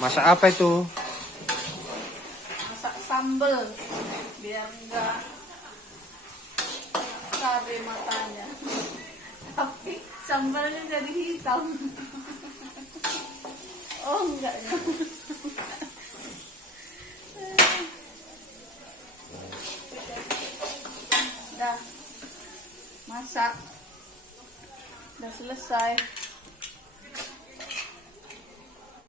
Masak apa itu? Masak sambal biar enggak cabai matanya. Tapi sambalnya jadi hitam. Oh enggak ya. Udah masak, udah selesai.